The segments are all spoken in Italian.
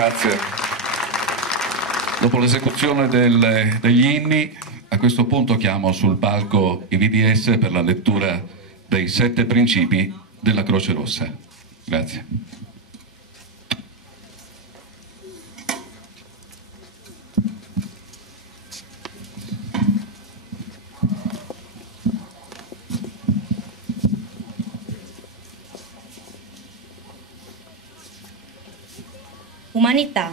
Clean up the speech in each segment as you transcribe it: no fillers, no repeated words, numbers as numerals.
Grazie. Dopo l'esecuzione degli inni, a questo punto chiamo sul palco i VDS per la lettura dei 7 principi della Croce Rossa. Grazie. Umanità,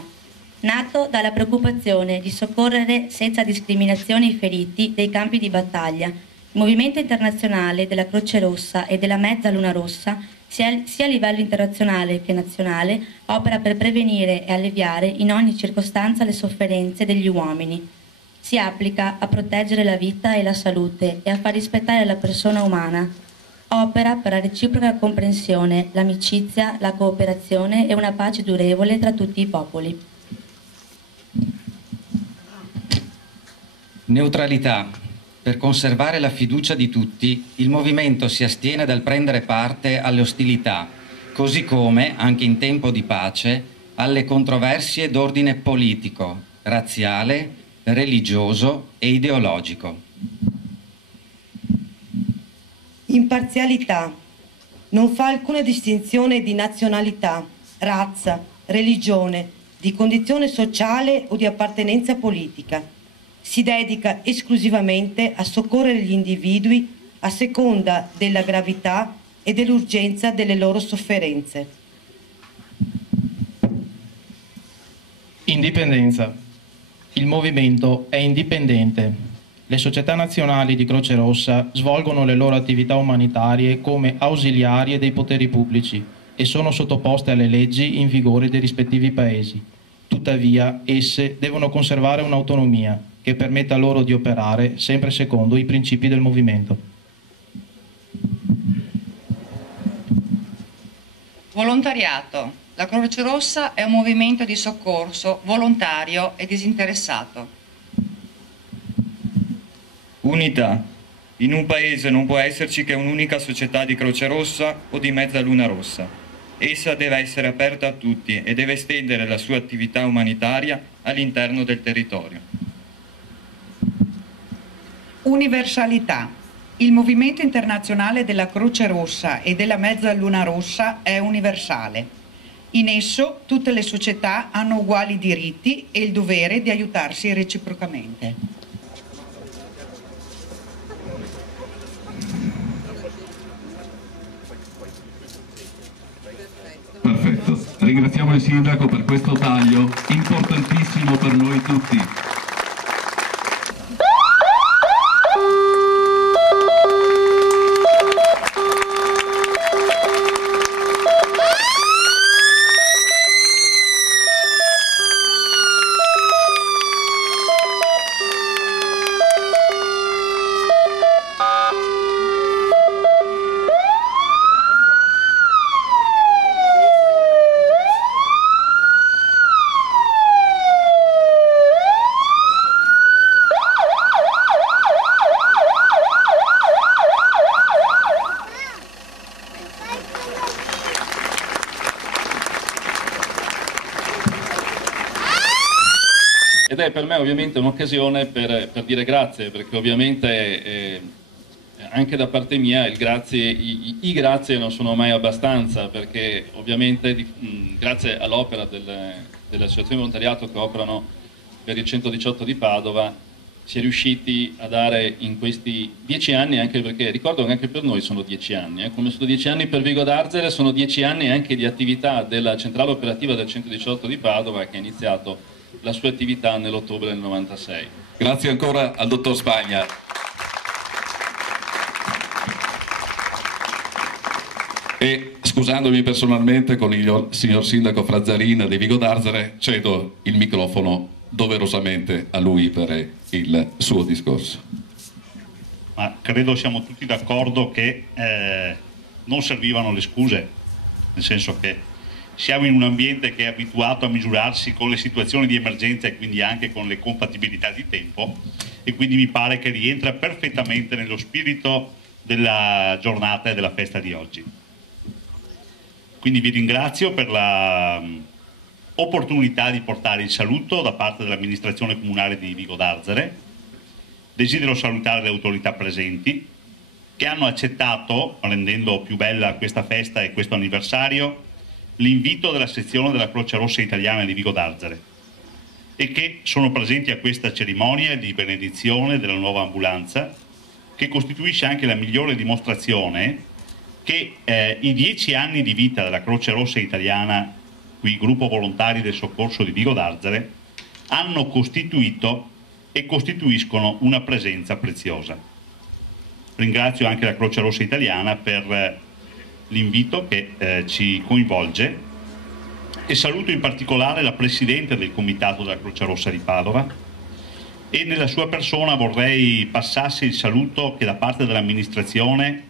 nato dalla preoccupazione di soccorrere senza discriminazione i feriti dei campi di battaglia, il movimento internazionale della Croce Rossa e della Mezza Luna Rossa, sia a livello internazionale che nazionale, opera per prevenire e alleviare in ogni circostanza le sofferenze degli uomini. Si applica a proteggere la vita e la salute e a far rispettare la persona umana. Opera per la reciproca comprensione, l'amicizia, la cooperazione e una pace durevole tra tutti i popoli. Neutralità. Per conservare la fiducia di tutti, il movimento si astiene dal prendere parte alle ostilità, così come, anche in tempo di pace, alle controversie d'ordine politico, razziale, religioso e ideologico. Imparzialità. Non fa alcuna distinzione di nazionalità, razza, religione, di condizione sociale o di appartenenza politica. Si dedica esclusivamente a soccorrere gli individui a seconda della gravità e dell'urgenza delle loro sofferenze. Indipendenza. Il movimento è indipendente. Le società nazionali di Croce Rossa svolgono le loro attività umanitarie come ausiliarie dei poteri pubblici e sono sottoposte alle leggi in vigore dei rispettivi paesi. Tuttavia, esse devono conservare un'autonomia che permetta loro di operare sempre secondo i principi del movimento. Volontariato. La Croce Rossa è un movimento di soccorso volontario e disinteressato. Unità. In un paese non può esserci che un'unica società di Croce Rossa o di Mezza Luna Rossa. Essa deve essere aperta a tutti e deve estendere la sua attività umanitaria all'interno del territorio. Universalità. Il movimento internazionale della Croce Rossa e della Mezza Luna Rossa è universale. In esso tutte le società hanno uguali diritti e il dovere di aiutarsi reciprocamente. Perfetto, ringraziamo il Sindaco per questo taglio importantissimo per noi tutti. Ed è per me ovviamente un'occasione per dire grazie, perché ovviamente anche da parte mia i grazie non sono mai abbastanza, perché ovviamente grazie all'opera delle associazioni di volontariato che operano per il 118 di Padova si è riusciti a dare in questi 10 anni, anche perché ricordo che anche per noi sono 10 anni, come sono 10 anni per Vigo d'Arzere, sono 10 anni anche di attività della centrale operativa del 118 di Padova, che ha iniziato la sua attività nell'ottobre del 96. Grazie ancora al dottor Spagna. E scusandomi personalmente con il signor Sindaco Frazzarina di Vigo d'Arzere, cedo il microfono doverosamente a lui per il suo discorso. Ma credo siamo tutti d'accordo che non servivano le scuse, nel senso che siamo in un ambiente che è abituato a misurarsi con le situazioni di emergenza e quindi anche con le compatibilità di tempo, e quindi mi pare che rientra perfettamente nello spirito della giornata e della festa di oggi. Quindi vi ringrazio per opportunità di portare il saluto da parte dell'amministrazione comunale di Vigo d'Arzere. Desidero salutare le autorità presenti che hanno accettato, rendendo più bella questa festa e questo anniversario, l'invito della sezione della Croce Rossa Italiana di Vigo d'Arzere e che sono presenti a questa cerimonia di benedizione della nuova ambulanza, che costituisce anche la migliore dimostrazione che i 10 anni di vita della Croce Rossa Italiana, qui Gruppo Volontari del Soccorso di Vigo d'Arzere, hanno costituito e costituiscono una presenza preziosa. Ringrazio anche la Croce Rossa Italiana per l'invito che ci coinvolge e saluto in particolare la Presidente del Comitato della Croce Rossa di Padova, e nella sua persona vorrei passasse il saluto che da parte dell'amministrazione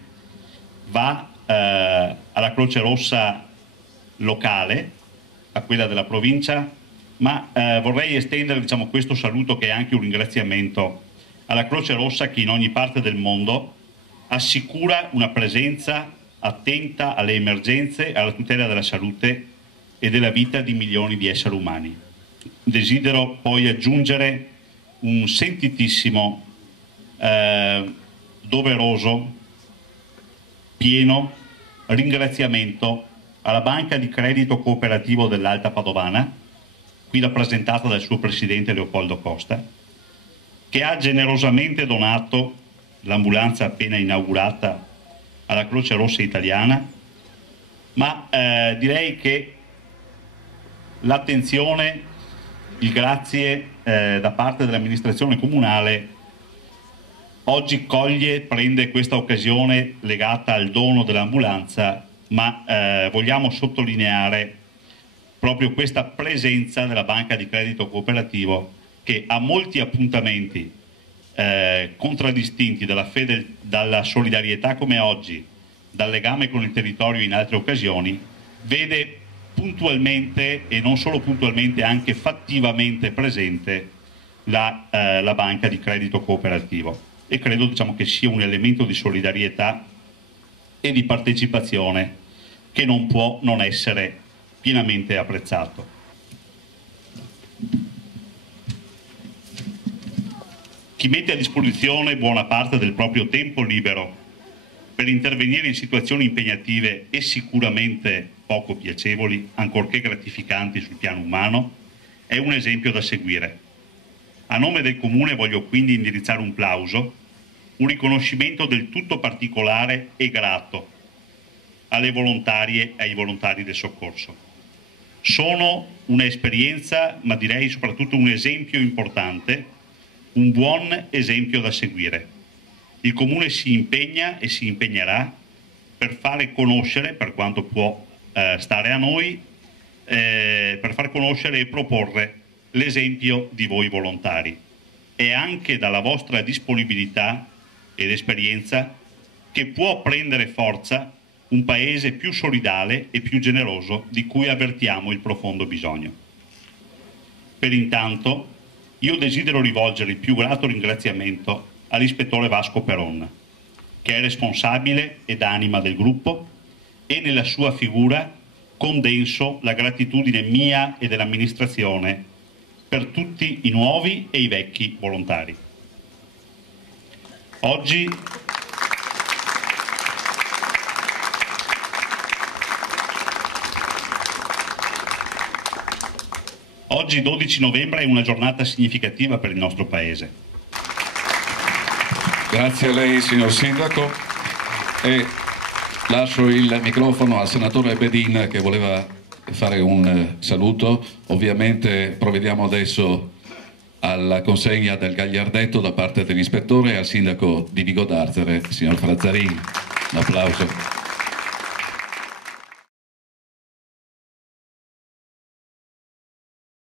va alla Croce Rossa locale, a quella della provincia, ma vorrei estendere, diciamo, questo saluto, che è anche un ringraziamento alla Croce Rossa, che in ogni parte del mondo assicura una presenza attenta alle emergenze, alla tutela della salute e della vita di milioni di esseri umani. Desidero poi aggiungere un sentitissimo, doveroso, pieno ringraziamento alla Banca di Credito Cooperativo dell'Alta Padovana, qui rappresentata dal suo presidente Leopoldo Costa, che ha generosamente donato l'ambulanza appena inaugurata alla Croce Rossa Italiana, ma direi che l'attenzione, il grazie da parte dell'amministrazione comunale oggi prende questa occasione legata al dono dell'ambulanza, ma vogliamo sottolineare proprio questa presenza della Banca di Credito Cooperativo, che ha molti appuntamenti contraddistinti dalla solidarietà come oggi, dal legame con il territorio in altre occasioni, vede puntualmente, e non solo puntualmente, anche fattivamente presente la Banca di Credito Cooperativo, e credo, diciamo, che sia un elemento di solidarietà e di partecipazione che non può non essere pienamente apprezzato. Chi mette a disposizione buona parte del proprio tempo libero per intervenire in situazioni impegnative e sicuramente poco piacevoli, ancorché gratificanti sul piano umano, è un esempio da seguire. A nome del Comune voglio quindi indirizzare un plauso, un riconoscimento del tutto particolare e grato alle volontarie e ai volontari del soccorso. Sono un'esperienza, ma direi soprattutto un esempio importante, un buon esempio da seguire. Il Comune si impegna e si impegnerà per fare conoscere, per quanto può stare a noi, per far conoscere e proporre l'esempio di voi volontari. È anche dalla vostra disponibilità ed esperienza che può prendere forza un paese più solidale e più generoso, di cui avvertiamo il profondo bisogno. Per intanto io desidero rivolgere il più grato ringraziamento all'ispettore Vasco Peron, che è responsabile ed anima del gruppo, e nella sua figura condenso la gratitudine mia e dell'amministrazione per tutti i nuovi e i vecchi volontari. Oggi 12 novembre è una giornata significativa per il nostro Paese. Grazie a lei, signor Sindaco, e lascio il microfono al senatore Bedin, che voleva fare un saluto. Ovviamente provvediamo adesso alla consegna del gagliardetto da parte dell'ispettore e al sindaco di Vigo d'Arzere, signor Frazzarini. Un applauso.